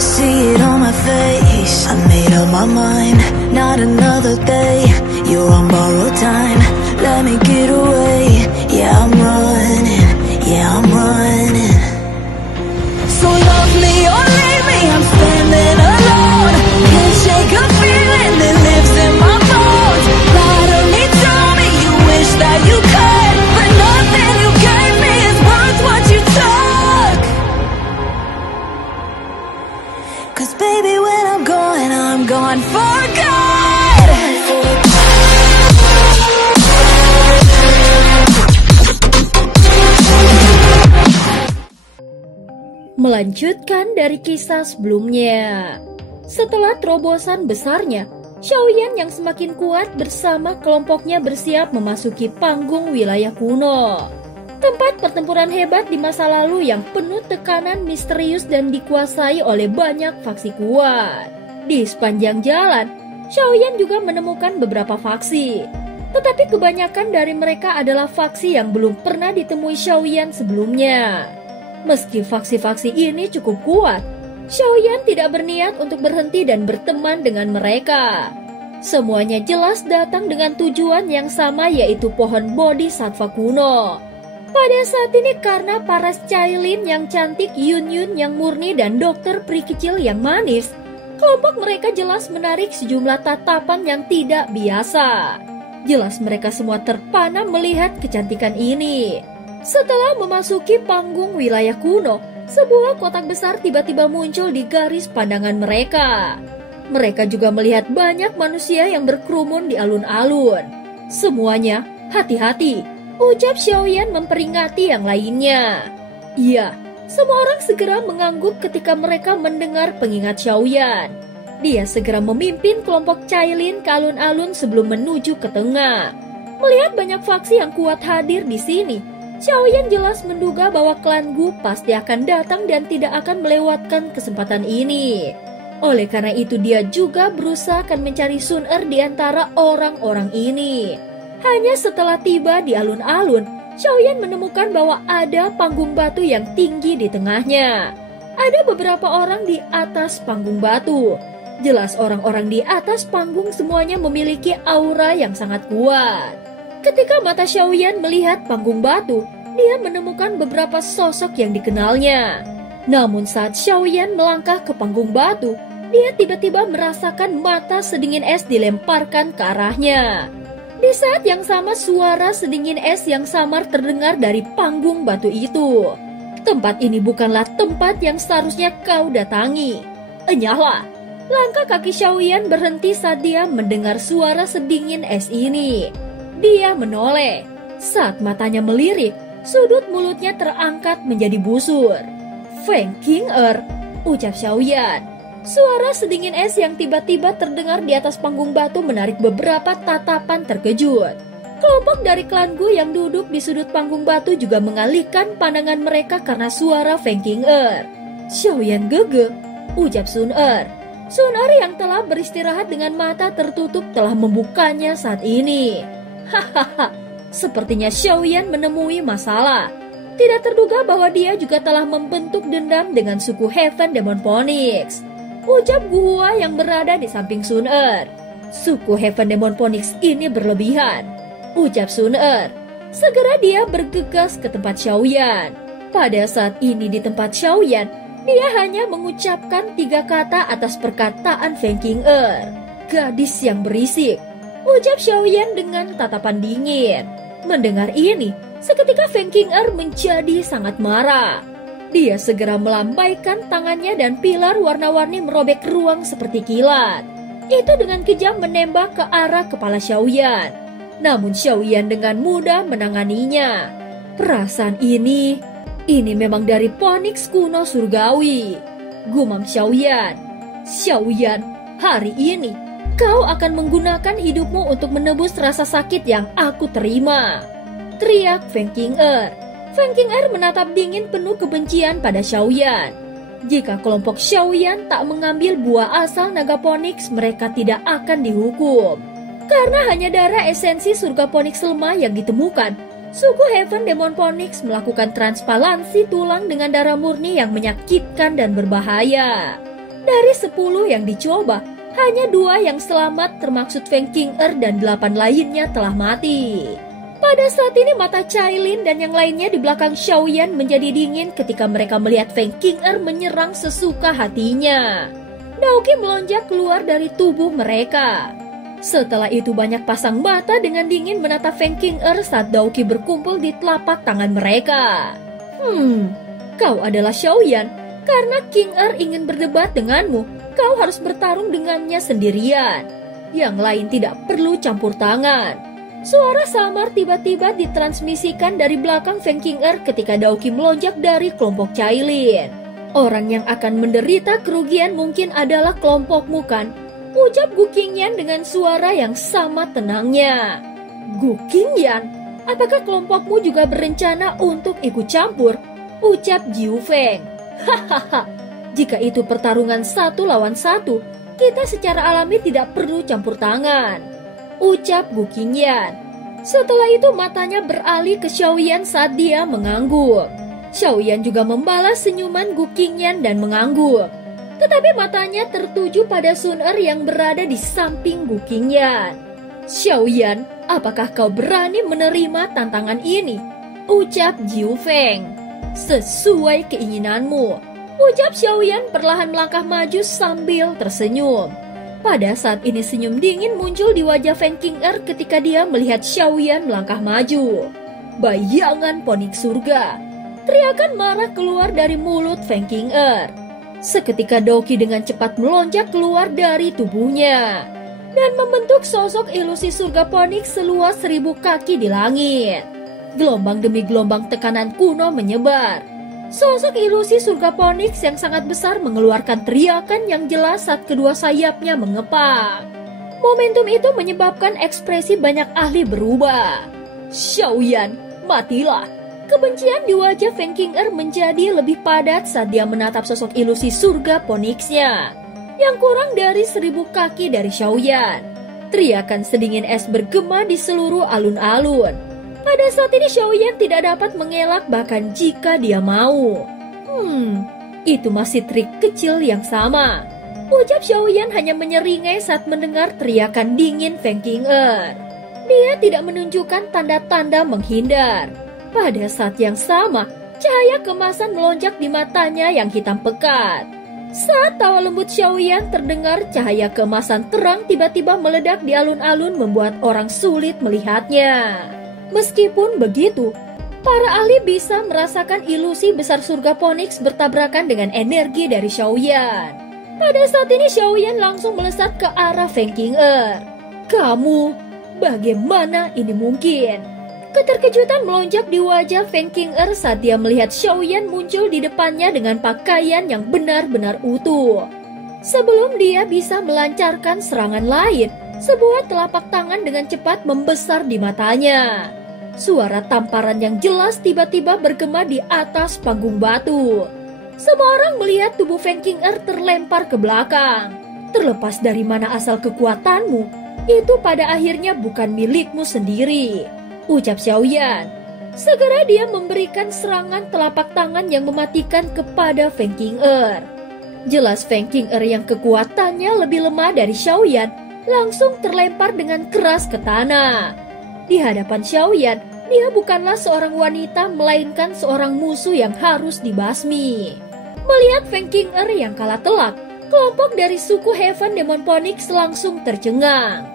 See it on my face, I made up my mind. Not another day, you're on borrowed time. Let me get away, yeah I'm running, yeah I'm running. So love me or leave me, I'm standing alone. Can't shake a feeling that lives in my bones. Lie to me, tell me you wish that you could, but nothing you gave me is worth what you took. Cause baby when I'm gone for good. Melanjutkan dari kisah sebelumnya. Setelah terobosan besarnya, Xiaoyan yang semakin kuat bersama kelompoknya bersiap memasuki panggung wilayah kuno. Tempat pertempuran hebat di masa lalu yang penuh tekanan misterius dan dikuasai oleh banyak faksi kuat. Di sepanjang jalan, Xiaoyan juga menemukan beberapa faksi. Tetapi kebanyakan dari mereka adalah faksi yang belum pernah ditemui Xiaoyan sebelumnya. Meski faksi-faksi ini cukup kuat, Xiaoyan tidak berniat untuk berhenti dan berteman dengan mereka. Semuanya jelas datang dengan tujuan yang sama, yaitu pohon bodhisattva kuno. Pada saat ini karena Paras Cailin yang cantik, Yun Yun yang murni, dan dokter peri kecil yang manis, kelompok mereka jelas menarik sejumlah tatapan yang tidak biasa. Jelas mereka semua terpana melihat kecantikan ini. Setelah memasuki panggung wilayah kuno, sebuah kotak besar tiba-tiba muncul di garis pandangan mereka. Mereka juga melihat banyak manusia yang berkerumun di alun-alun. Semuanya, hati-hati, ucap Xiaoyan memperingati yang lainnya. Iya, semua orang segera mengangguk ketika mereka mendengar pengingat Xiaoyan. Dia segera memimpin kelompok Cailin ke alun-alun sebelum menuju ke tengah. Melihat banyak faksi yang kuat hadir di sini, Xiaoyan jelas menduga bahwa klan Gu pasti akan datang dan tidak akan melewatkan kesempatan ini. Oleh karena itu dia juga berusaha akan mencari Sun Er di antara orang-orang ini. Hanya setelah tiba di alun-alun, Xiaoyan menemukan bahwa ada panggung batu yang tinggi di tengahnya. Ada beberapa orang di atas panggung batu. Jelas orang-orang di atas panggung semuanya memiliki aura yang sangat kuat. Ketika mata Xiaoyan melihat panggung batu, dia menemukan beberapa sosok yang dikenalnya. Namun saat Xiaoyan melangkah ke panggung batu, dia tiba-tiba merasakan mata sedingin es dilemparkan ke arahnya. Di saat yang sama suara sedingin es yang samar terdengar dari panggung batu itu. Tempat ini bukanlah tempat yang seharusnya kau datangi. Enyahlah. Langkah kaki Xiaoyan berhenti saat dia mendengar suara sedingin es ini. Dia menoleh. Saat matanya melirik, sudut mulutnya terangkat menjadi busur. Feng King-er, ucap Xiaoyan. Suara sedingin es yang tiba-tiba terdengar di atas panggung batu menarik beberapa tatapan terkejut. Kelompok dari klan Gu yang duduk di sudut panggung batu juga mengalihkan pandangan mereka karena suara Feng King-er. Xiaoyan gege, ucap Sun Er. Sun Er yang telah beristirahat dengan mata tertutup telah membukanya saat ini. Hahaha, sepertinya Xiaoyan menemui masalah. Tidak terduga bahwa dia juga telah membentuk dendam dengan suku Heaven Demon Phoenix. Ucap Guhua yang berada di samping Sun Er. Suku Heaven Demon Phoenix ini berlebihan. Ucap Sun Er. Segera dia bergegas ke tempat Xiaoyan. Pada saat ini di tempat Xiaoyan, dia hanya mengucapkan 3 kata atas perkataan Feng King-er. Gadis yang berisik, ucap Xiaoyan dengan tatapan dingin. Mendengar ini, seketika Feng King-er menjadi sangat marah. Dia segera melambaikan tangannya dan pilar warna-warni merobek ruang seperti kilat. Itu dengan kejam menembak ke arah kepala Xiaoyan. Namun Xiaoyan dengan mudah menanganinya. Perasaan ini memang dari Phoenix kuno surgawi. Gumam Xiaoyan. Xiaoyan, hari ini kau akan menggunakan hidupmu untuk menebus rasa sakit yang aku terima. Teriak Feng King-er. Feng King-er menatap dingin penuh kebencian pada Xiaoyan. Jika kelompok Xiaoyan tak mengambil buah asal naga Phoenix, mereka tidak akan dihukum. Karena hanya darah esensi surga Phoenix lemah yang ditemukan, suku Heaven Demon Phoenix melakukan transparansi tulang dengan darah murni yang menyakitkan dan berbahaya. Dari 10 yang dicoba, hanya 2 yang selamat termaksud Feng Qing'er dan 8 lainnya telah mati. Pada saat ini mata Cailin dan yang lainnya di belakang Xiaoyan menjadi dingin ketika mereka melihat Feng Qing'er menyerang sesuka hatinya. Daoqi melonjak keluar dari tubuh mereka. Setelah itu banyak pasang mata dengan dingin menatap Feng Qing'er saat Daoqi berkumpul di telapak tangan mereka. Kau adalah Xiaoyan. Karena Qing'er ingin berdebat denganmu, kau harus bertarung dengannya sendirian. Yang lain tidak perlu campur tangan. Suara samar tiba-tiba ditransmisikan dari belakang Feng Qing'er ketika Daoqi melonjak dari kelompok Cailin. Orang yang akan menderita kerugian mungkin adalah kelompokmu kan? Ucap Gu Qingyan dengan suara yang sama tenangnya. Gu Qingyan, apakah kelompokmu juga berencana untuk ikut campur? Ucap Jiu Feng. Hahaha, jika itu pertarungan 1 lawan 1, kita secara alami tidak perlu campur tangan. Ucap Gu Qingyan. Setelah itu matanya beralih ke Xiaoyan saat dia mengangguk. Xiaoyan juga membalas senyuman Gu Qingyan dan mengangguk. Tetapi matanya tertuju pada Sun Er yang berada di samping Gu Qingyan. Xiaoyan, apakah kau berani menerima tantangan ini? Ucap Jiu Feng. Sesuai keinginanmu. Ucap Xiaoyan perlahan melangkah maju sambil tersenyum. Pada saat ini senyum dingin muncul di wajah Feng Qing'er ketika dia melihat Xiaoyan melangkah maju. Bayangan ponik surga. Teriakan marah keluar dari mulut Feng Qing'er. Seketika Daoqi dengan cepat melonjak keluar dari tubuhnya dan membentuk sosok ilusi surga ponik seluas 1000 kaki di langit. Gelombang demi gelombang tekanan kuno menyebar. Sosok ilusi surga ponik yang sangat besar mengeluarkan teriakan yang jelas saat kedua sayapnya mengepak. Momentum itu menyebabkan ekspresi banyak ahli berubah. Xiaoyan, matilah. Kebencian di wajah Feng Qing'er menjadi lebih padat saat dia menatap sosok ilusi surga Poniksnya yang kurang dari 1000 kaki dari Xiaoyan. Teriakan sedingin es bergema di seluruh alun-alun. Pada saat ini Xiaoyan tidak dapat mengelak bahkan jika dia mau. Itu masih trik kecil yang sama. Ucap Xiaoyan hanya menyeringai saat mendengar teriakan dingin Feng Qing'er. Dia tidak menunjukkan tanda-tanda menghindar. Pada saat yang sama, cahaya kemasan melonjak di matanya yang hitam pekat. Saat tawa lembut Xiaoyan terdengar, cahaya kemasan terang tiba-tiba meledak di alun-alun membuat orang sulit melihatnya. Meskipun begitu, para ahli bisa merasakan ilusi besar surga Phoenix bertabrakan dengan energi dari Xiaoyan. Pada saat ini Xiaoyan langsung melesat ke arah Feng Qing'er. Kamu, bagaimana ini mungkin? Keterkejutan melonjak di wajah Feng Qing'er saat dia melihat Xiaoyan muncul di depannya dengan pakaian yang benar-benar utuh. Sebelum dia bisa melancarkan serangan lain, sebuah telapak tangan dengan cepat membesar di matanya. Suara tamparan yang jelas tiba-tiba bergema di atas panggung batu. Semua orang melihat tubuh Feng Qing'er terlempar ke belakang. Terlepas dari mana asal kekuatanmu, itu pada akhirnya bukan milikmu sendiri. Ucap Xiaoyan. Segera dia memberikan serangan telapak tangan yang mematikan kepada Feng Qing'er. Jelas Feng Qing'er yang kekuatannya lebih lemah dari Xiaoyan langsung terlempar dengan keras ke tanah. Di hadapan Xiaoyan, dia bukanlah seorang wanita melainkan seorang musuh yang harus dibasmi. Melihat Feng Qing'er yang kalah telak, kelompok dari suku Heaven Demon Phoenix langsung tercengang.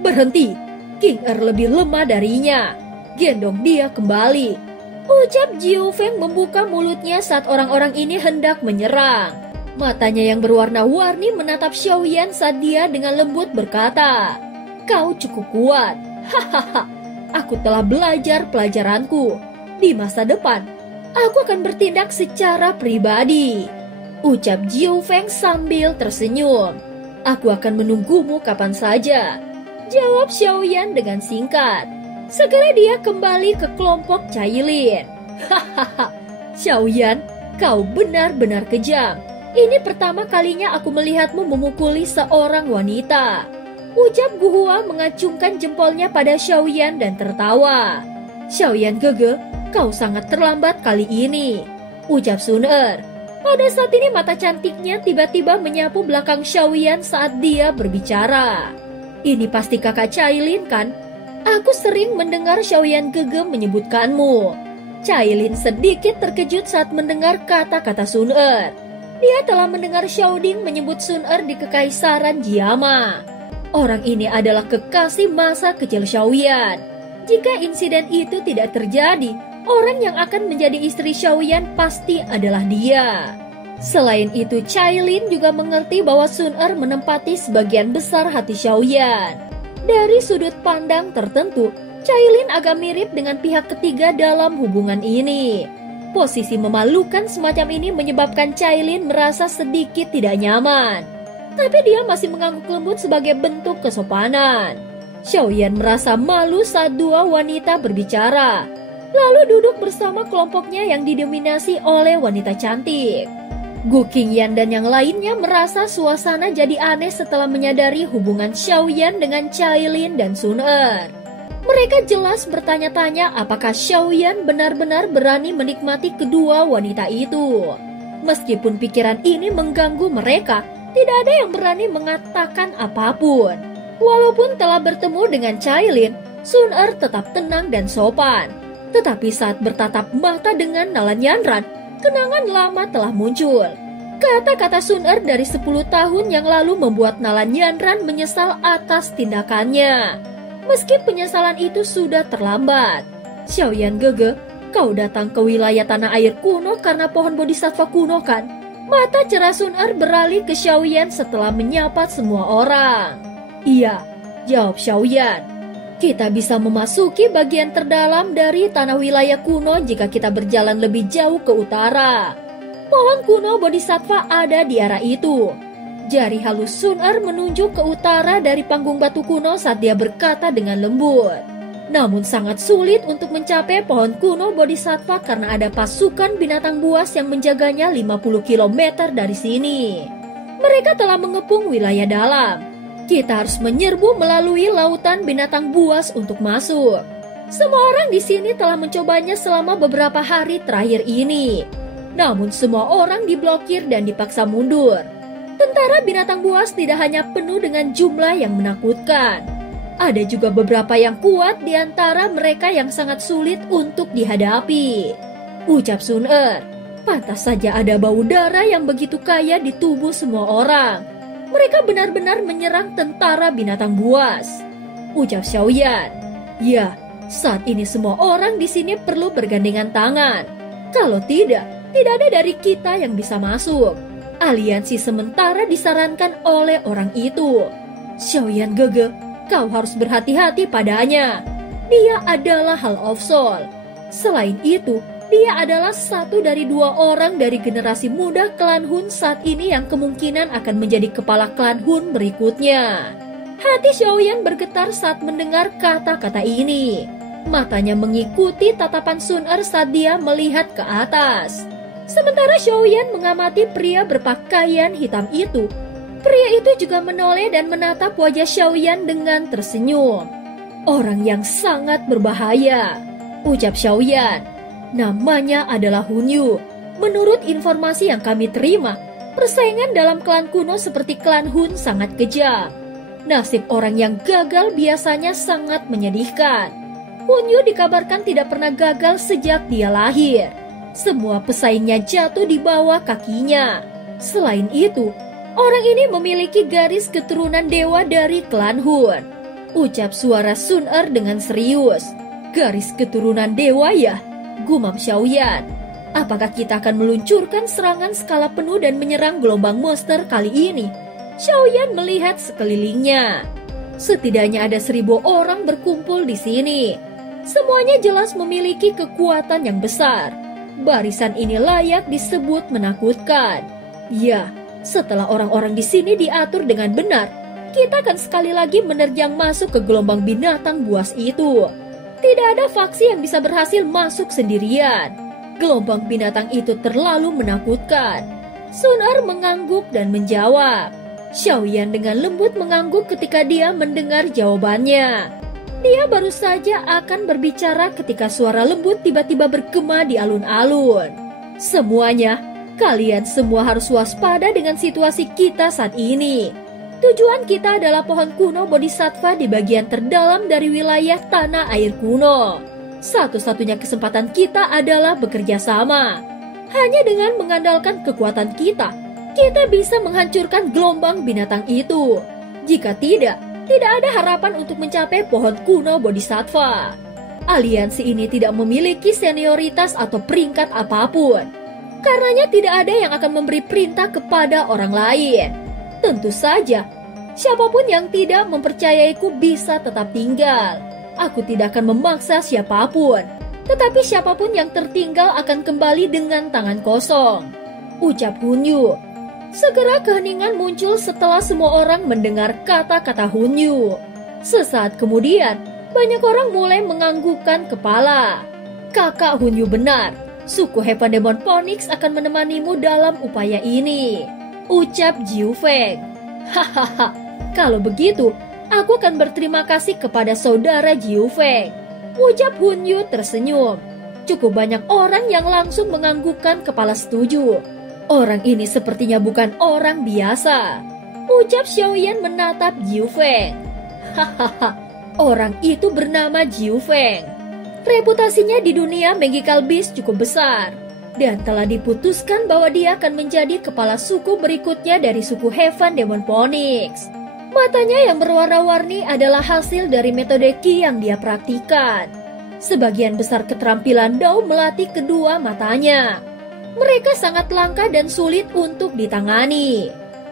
Berhenti! Qing'er lebih lemah darinya. Gendong dia kembali. Ucap Jiu Feng membuka mulutnya saat orang-orang ini hendak menyerang. Matanya yang berwarna-warni menatap Xiaoyan saat dia dengan lembut berkata, "Kau cukup kuat. Hahaha. Aku telah belajar pelajaranku. Di masa depan, aku akan bertindak secara pribadi." Ucap Jiu Feng sambil tersenyum. "Aku akan menunggumu kapan saja," jawab Xiaoyan dengan singkat. Segera dia kembali ke kelompok Cailin. Hahaha, Xiaoyan, kau benar-benar kejam. Ini pertama kalinya aku melihatmu memukuli seorang wanita. Ucap Guhua mengacungkan jempolnya pada Xiaoyan dan tertawa. Xiaoyan Gege, kau sangat terlambat kali ini. Ucap Sun Er. Pada saat ini mata cantiknya tiba-tiba menyapu belakang Xiaoyan saat dia berbicara. Ini pasti kakak Cailin kan? Aku sering mendengar Xiaoyan Gege menyebutkanmu. Cailin sedikit terkejut saat mendengar kata-kata Sun Er. Dia telah mendengar Xiaoding menyebut Sun Er di Kekaisaran Jiama. Orang ini adalah kekasih masa kecil Xiaoyan. Jika insiden itu tidak terjadi, orang yang akan menjadi istri Xiaoyan pasti adalah dia. Selain itu, Cailin juga mengerti bahwa Sun Er menempati sebagian besar hati Xiaoyan. Dari sudut pandang tertentu, Cailin agak mirip dengan pihak ketiga dalam hubungan ini. Posisi memalukan semacam ini menyebabkan Cailin merasa sedikit tidak nyaman. Tapi dia masih mengangguk lembut sebagai bentuk kesopanan. Xiaoyan merasa malu saat dua wanita berbicara, lalu duduk bersama kelompoknya yang didominasi oleh wanita cantik. Gu Qingyan dan yang lainnya merasa suasana jadi aneh setelah menyadari hubungan Xiaoyan dengan Cailin dan Sun Er. Mereka jelas bertanya-tanya apakah Xiaoyan benar-benar berani menikmati kedua wanita itu. Meskipun pikiran ini mengganggu mereka, tidak ada yang berani mengatakan apapun. Walaupun telah bertemu dengan Cailin, Sun Er tetap tenang dan sopan. Tetapi saat bertatap mata dengan Nalan Yanran, kenangan lama telah muncul. Kata-kata Sun Er dari 10 tahun yang lalu membuat Nalan Yanran menyesal atas tindakannya. Meski penyesalan itu sudah terlambat. Xiaoyan Gege, kau datang ke wilayah tanah air kuno karena pohon bodhisattva kuno kan? Mata cerah Sun Er beralih ke Xiaoyan setelah menyapa semua orang. Iya, jawab Xiaoyan. Kita bisa memasuki bagian terdalam dari tanah wilayah kuno jika kita berjalan lebih jauh ke utara. Pohon kuno bodhisattva ada di arah itu. Jari halus Sun Er menunjuk ke utara dari panggung batu kuno saat dia berkata dengan lembut. Namun sangat sulit untuk mencapai pohon kuno bodhisattva karena ada pasukan binatang buas yang menjaganya 50 km dari sini. Mereka telah mengepung wilayah dalam. Kita harus menyerbu melalui lautan binatang buas untuk masuk. Semua orang di sini telah mencobanya selama beberapa hari terakhir ini. Namun semua orang diblokir dan dipaksa mundur. Tentara binatang buas tidak hanya penuh dengan jumlah yang menakutkan. Ada juga beberapa yang kuat di antara mereka yang sangat sulit untuk dihadapi. Ucap Sun Er, pantas saja ada bau darah yang begitu kaya di tubuh semua orang. Mereka benar-benar menyerang tentara binatang buas. Ucap Xiaoyan, ya, saat ini semua orang di sini perlu bergandengan tangan. Kalau tidak ada dari kita yang bisa masuk. Aliansi sementara disarankan oleh orang itu. Xiaoyan Gege, kau harus berhati-hati padanya. Dia adalah Hall of Soul. Selain itu, dia adalah satu dari 2 orang dari generasi muda klan Hun saat ini yang kemungkinan akan menjadi kepala klan Hun berikutnya. Hati Xiaoyan bergetar saat mendengar kata-kata ini. Matanya mengikuti tatapan Sun Er saat dia melihat ke atas. Sementara Xiaoyan mengamati pria berpakaian hitam itu. Pria itu juga menoleh dan menatap wajah Xiaoyan dengan tersenyum. Orang yang sangat berbahaya, ucap Xiaoyan. Namanya adalah Hun Yu. Menurut informasi yang kami terima, persaingan dalam klan kuno seperti klan Hun sangat kejam. Nasib orang yang gagal biasanya sangat menyedihkan. Hun Yu dikabarkan tidak pernah gagal sejak dia lahir. Semua pesaingnya jatuh di bawah kakinya. Selain itu, orang ini memiliki garis keturunan dewa dari klan Hun. Ucap suara Sun Er dengan serius. Garis keturunan dewa ya? Gumam Xiaoyan. Apakah kita akan meluncurkan serangan skala penuh dan menyerang gelombang monster kali ini? Xiaoyan melihat sekelilingnya. Setidaknya ada 1000 orang berkumpul di sini. Semuanya jelas memiliki kekuatan yang besar. Barisan ini layak disebut menakutkan. Ya, setelah orang-orang di sini diatur dengan benar, kita akan sekali lagi menerjang masuk ke gelombang binatang buas itu. Tidak ada faksi yang bisa berhasil masuk sendirian. Gelombang binatang itu terlalu menakutkan. Sun Er mengangguk dan menjawab. Xiaoyan dengan lembut mengangguk ketika dia mendengar jawabannya. Dia baru saja akan berbicara ketika suara lembut tiba-tiba bergema di alun-alun. Semuanya, Kalian semua harus waspada dengan situasi kita saat ini. Tujuan kita adalah pohon kuno Bodhisattva di bagian terdalam dari wilayah tanah air kuno. Satu-satunya kesempatan kita adalah bekerja sama. Hanya dengan mengandalkan kekuatan kita bisa menghancurkan gelombang binatang itu. Jika tidak ada harapan untuk mencapai pohon kuno Bodhisattva. Aliansi ini tidak memiliki senioritas atau peringkat apapun. Karenanya tidak ada yang akan memberi perintah kepada orang lain. Tentu saja, siapapun yang tidak mempercayaiku bisa tetap tinggal. Aku tidak akan memaksa siapapun. Tetapi siapapun yang tertinggal akan kembali dengan tangan kosong. Ucap Hunyu. Segera keheningan muncul setelah semua orang mendengar kata-kata Hunyu. Sesaat kemudian, banyak orang mulai menganggukkan kepala. Kakak Hunyu benar. Suku Heaven Demon Phoenix akan menemanimu dalam upaya ini. Ucap Jiu Feng. Hahaha, kalau begitu, aku akan berterima kasih kepada saudara Jiu Feng. Ucap Hunyu tersenyum. Cukup banyak orang yang langsung menganggukkan kepala setuju. Orang ini sepertinya bukan orang biasa. Ucap Xiaoyan menatap Jiu Feng. Hahaha, orang itu bernama Jiu Feng. Reputasinya di dunia Magical Beast cukup besar. Dan telah diputuskan bahwa dia akan menjadi kepala suku berikutnya dari suku Heaven Demon Phoenix. Matanya yang berwarna-warni adalah hasil dari metode Qi yang dia praktikan. Sebagian besar keterampilan Dao melatih kedua matanya. Mereka sangat langka dan sulit untuk ditangani.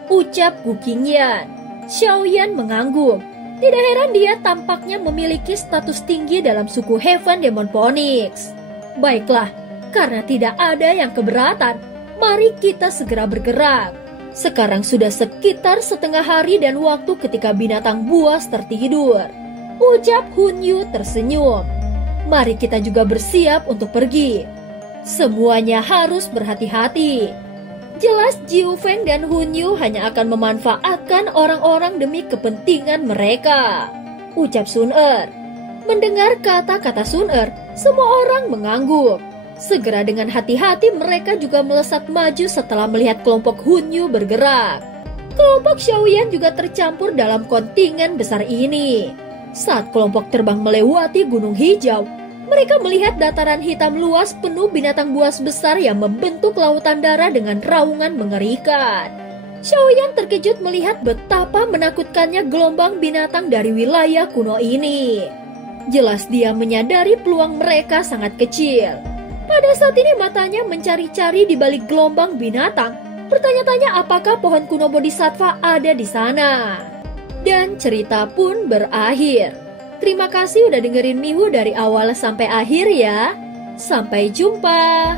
Ucap Gu Qingyan. Xiaoyan mengangguk. Tidak heran dia tampaknya memiliki status tinggi dalam suku Heaven Demon Phoenix. Baiklah, karena tidak ada yang keberatan, mari kita segera bergerak. Sekarang sudah sekitar setengah hari dan waktu ketika binatang buas tertidur. Ucap Hunyu tersenyum. Mari kita juga bersiap untuk pergi. Semuanya harus berhati-hati. Jelas Jiu Feng dan Hunyu hanya akan memanfaatkan orang-orang demi kepentingan mereka. Ucap Sun Er. Mendengar kata-kata Sun Er, semua orang mengangguk. Segera dengan hati-hati mereka juga melesat maju setelah melihat kelompok Hunyu bergerak. Kelompok Xiaoyan juga tercampur dalam kontingen besar ini. Saat kelompok terbang melewati Gunung Hijau, mereka melihat dataran hitam luas penuh binatang buas besar yang membentuk lautan darah dengan raungan mengerikan. Xiaoyan terkejut melihat betapa menakutkannya gelombang binatang dari wilayah kuno ini. Jelas dia menyadari peluang mereka sangat kecil. Pada saat ini matanya mencari-cari di balik gelombang binatang, bertanya-tanya apakah pohon kuno Bodhisattva ada di sana. Dan cerita pun berakhir. Terima kasih udah dengerin Mihu dari awal sampai akhir ya. Sampai jumpa.